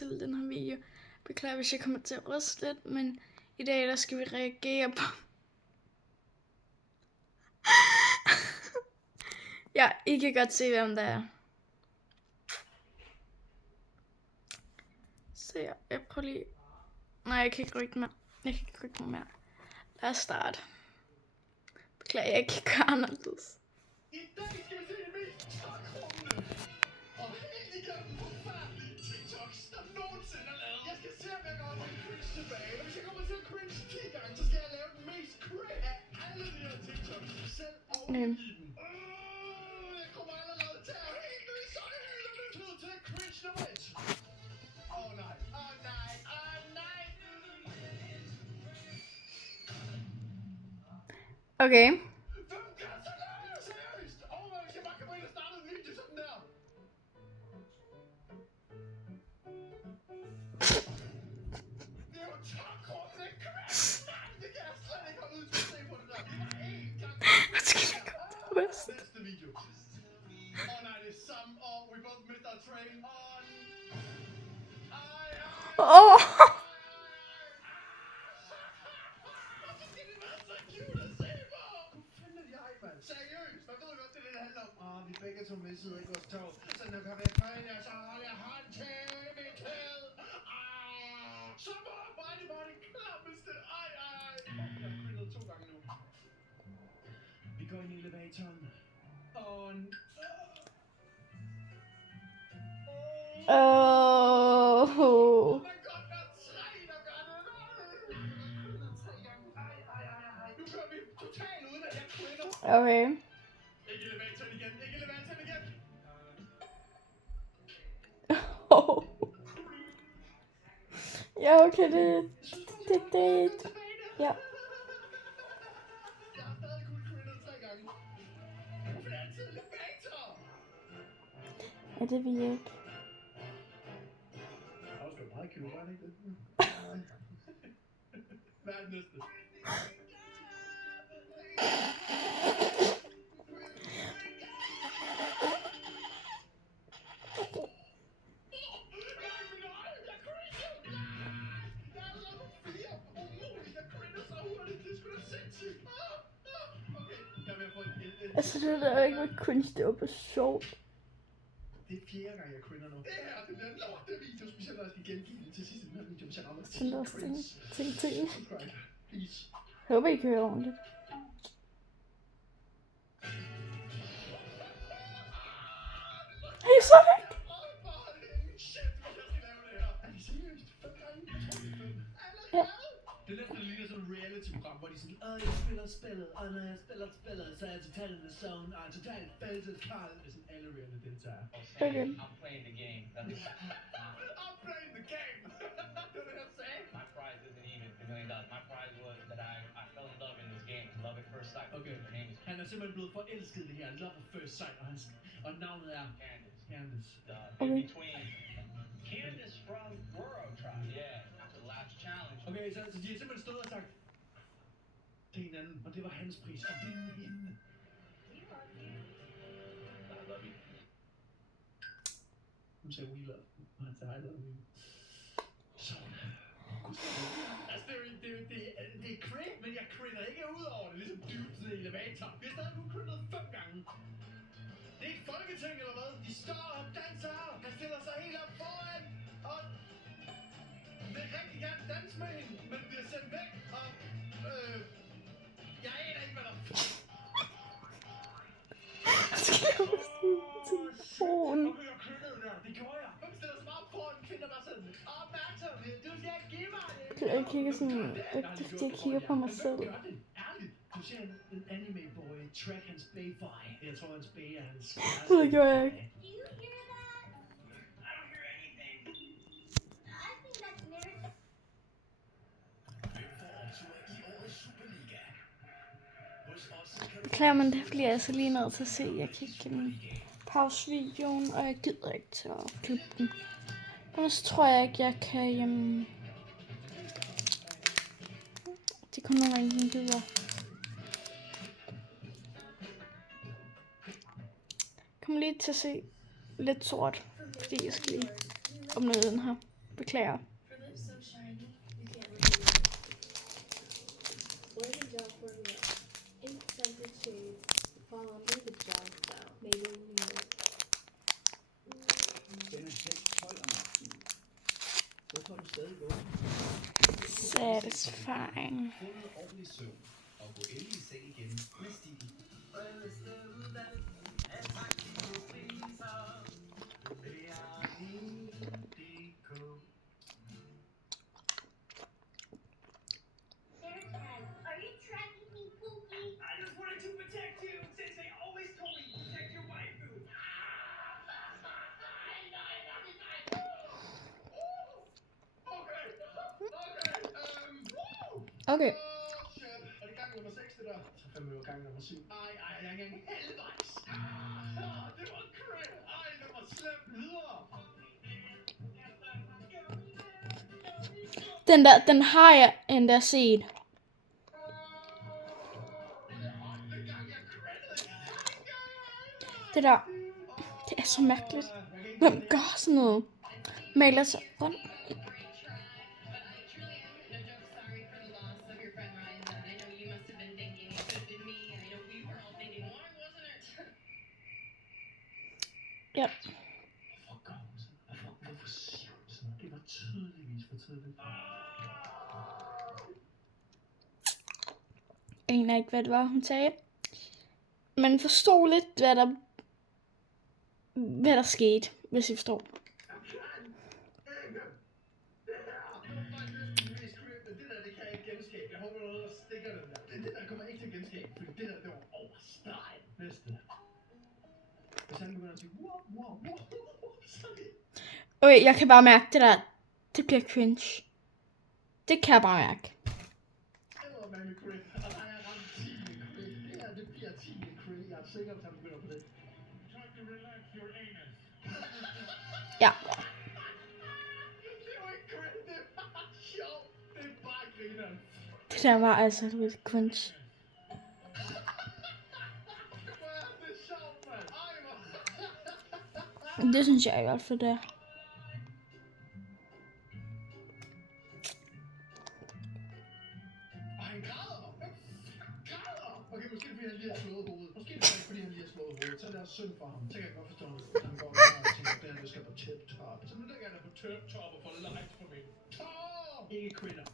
til den her video. Beklager, hvis jeg kommer til at ryste lidt, men i dag der skal vi reagere på... Ja, I kan godt se, hvem der er. Så jeg prøver lige... Nej, jeg kan ikke rykke mere. Jeg kan ikke rykke mere. Lad os starte. Beklager, jeg kan ikke gøre anderledes. I dag skal vi se de mest tokrummende og helt igennem forfærdelige TikToks, der nogensinde er lavet. Jeg skal se, om jeg går til cringe tilbage. Og hvis jeg kommer til at cringe 10 gange, så skal jeg lave den mest cringe af alle de her TikToks. Selv overgive den. Jeg kommer allerede til at helt nødt i søjlerne. Tid til cringe nummer 1. Åh nej, åh nej, åh nej. Okay. Hvem gør så noget? Seriøst? Overvej, hvis jeg bare kommer ind og starter en video sådan der. Det er jo tokrummende cringe, mand! Det kan jeg slet ikke holde ud til at se på det der. Det var helt gang. Næste video. Åh nej, det er samme. We both missed our train on. Åh! Seriøst, hvad ved du godt, det handler om? Vi begge to missede ikke vores tog. Så nu kan vi prøve jer, så holder jeg hånd til mit hed. Så var det klammeste. Ej. Jeg har grillet 2 gange nu. Vi går ind i elevatoren. Oh. Man godt være 3, der gør det. Grillet 3 gange. Ej. Nu kører vi totalt uden, at jeg griller. Okay. Ikke elevatoren igen. Oh. Ja, okay, det. Ja. Jeg har stadig kun grillet 3 gange. Hvorfor er det altid elevator? Ja, det vil jeg ikke. Det er også meget cute, var det ikke det? Hvad er det næste? Altså, det der ikke var cringe, det var bare sjovt. Det er 4. gang, jeg cringer nu. Det her, det bliver en lortevideo, specielt når jeg skal gengive den til sidst i den her video, hvis jeg rammer 10 Sådan der cringe. ting. Subscribe, please. Jeg håber, I kan høre ordentligt. Hey, så det! Ja. Det er næsten lige sådan et reality-program, hvor de sådan, jeg spiller spillet, og når jeg spiller spillet, så er jeg totalt in the zone, og totalt falset Karl. Det er sådan alle reality-deltagere. Okay. I'm playing the game. I'm playing the game! Det var det, jeg sagde. My prize isn't even $1 million. My prize was that I fell in love in this game. Love at first sight. Okay. Her name is Han er simpelthen blevet forelsket i det her, love at first sight, og navnet er Candace. Candace. In between Candace from Roro Tribe. Yeah. After the last challenge. Okay, så de har simpelthen stået og sagt til hinanden, og det var hans pris, og vinde hende. I love you. Hun sagde, we love, og han sagde, I love you. Sådan. Altså, det er cringe, men jeg cringer ikke ud over det, ligesom dudes i elevator. Vi har stadig kun cringet 5 gange. Det er ikke Folketing eller hvad? De står og danser, han stiller sig helt op foran, og vil rigtig gerne danse med hende, men bliver sendt væk, og jeg aner ikke, hvad der Telefonen. Okay, jeg krykkede der, det gjorde jeg. Hvem stiller sig bare foran en kvinde, der bare sådan, opmærksomhed, du skal give mig det. Jeg kigger sådan, jeg kigger på mig selv. Gør det, ærligt. Du ser en anime boy track hans baby. Jeg tror, hans baby er hans... Det gjorde jeg ikke. Do you hear that? I don't hear anything. I think that's Mary. Beklager, men det bliver altså lige nødt til at se. Jeg kan ikke pause videoen, og jeg gider ikke til at klippe den. Ellers tror jeg ikke, jeg kan... Det kommer nogle gange videre. Jeg kommer lige til at se lidt sort, fordi jeg skal lige åbne den her. Beklager. Her lips so shiny, you can't look away. Wear the gel for me. 8 scented shades fall under the gel spell. Maybelline. Den er selv 12 om aftenen. Hvorfor er du stadig vågen? Satisfying. Få noget ordentlig søvn, og gå endelig i seng igen med Stil. Sarah Tag, are you tracking me, Pookie? I just wanted to protect you, since they always told me protect your waifu. Okay. Shit. Er det gang nummer 6, det der? Så fandme jo gang nummer 7. Jeg er ikke halvvejs. Det var crit. Det var slemt videre. Den har jeg endda set. Det der, det er så mærkeligt. Hvem gør sådan noget? Maler sig rundt. Ja. Hvorfor siger hun sådan noget? Det var tydeligvis for tidligt. Jeg aner ikke, hvad det var, hun sagde. Man forstod lidt, hvad der skete, hvis I forstår. Det kan jeg ikke genskabe. Jeg håber, noget der stikker den der. Det der kommer ikke til at genskabe, fordi det der, det var over stregen. Næste. Hvis han begynder at sige, wow, så er det... Okay, jeg kan bare mærke det der. Det bliver cringe. Det kan jeg bare mærke. Det var med crit, og der er ramt 10 crit. Det her, det bliver 10 crit. Jeg er sikker, hvis han begynder på det. Try to relax your anus. Ja. Det var ikke crit, det er bare sjovt. Det er bare grineren. Det der var altså lidt cringe. Hvor er det sjovt, mand. Hvor... Det synes jeg i hvert fald, det er. Og han græder. Græder. Okay, måske fordi han lige har slået hovedet. Måske fordi han lige har slået hovedet. Så er det også synd for ham. Så kan jeg godt forstå, at han går og tænker, at det her, det skal på tip top. Så nu lægger jeg dig på tip top og får likes på mig. Ikke critter.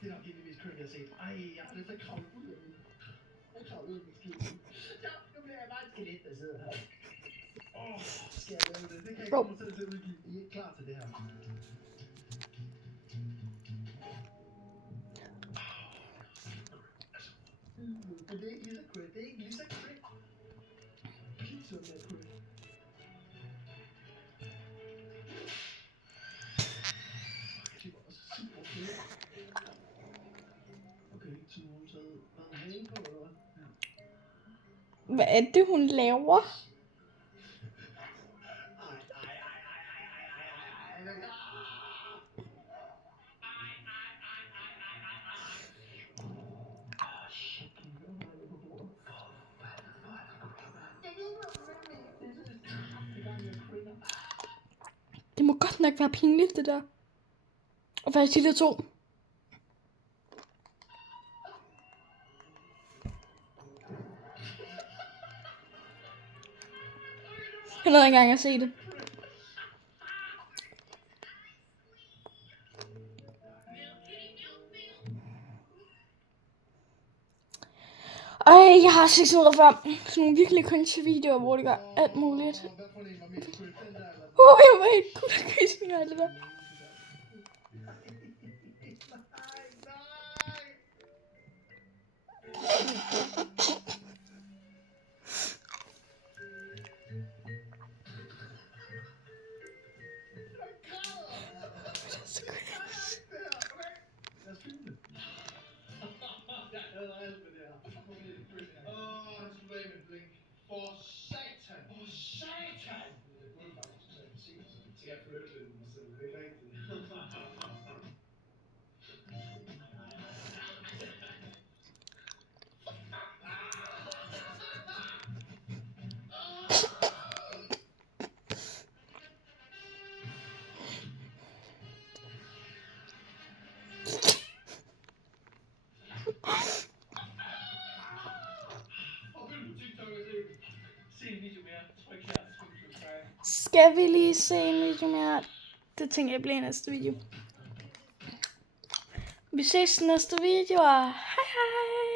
Det er nok heldigvis køn, jeg har set. Jeg har lidt så kravlet ud af min. Jeg kravlet ud af min skid. Så, nu bliver jeg bare et skelet, der sidder her. Skal jeg lave det? Det kan jeg ikke komme til at udgive. I er ikke klar til det her. Men det er ikke lige så crit. Det er ikke lige så crit. Pizza med crit. Det var også super fedt. Okay, så nu har hun taget noget hale på, eller hvad? Ja. Hvad er det, hun laver? Det må godt nok være pinligt, det der. Og hvad er de der to? Jeg nåede ikke engang at se det. Jeg har set sådan noget før. Sådan nogle virkelig cringe videoer, hvor det gør alt muligt. Jeg var helt kun af kysninger af det der. For satan! For satan! Det burde faktisk se, så jeg flytter lidt mig selv. Det er ikke rigtigt. Og vil du TikTok og se en video mere, tryk her, tryk subscribe. Skal vi lige se en video mere? Det tænker jeg bliver næste video. Vi ses i næste video, og hej hej!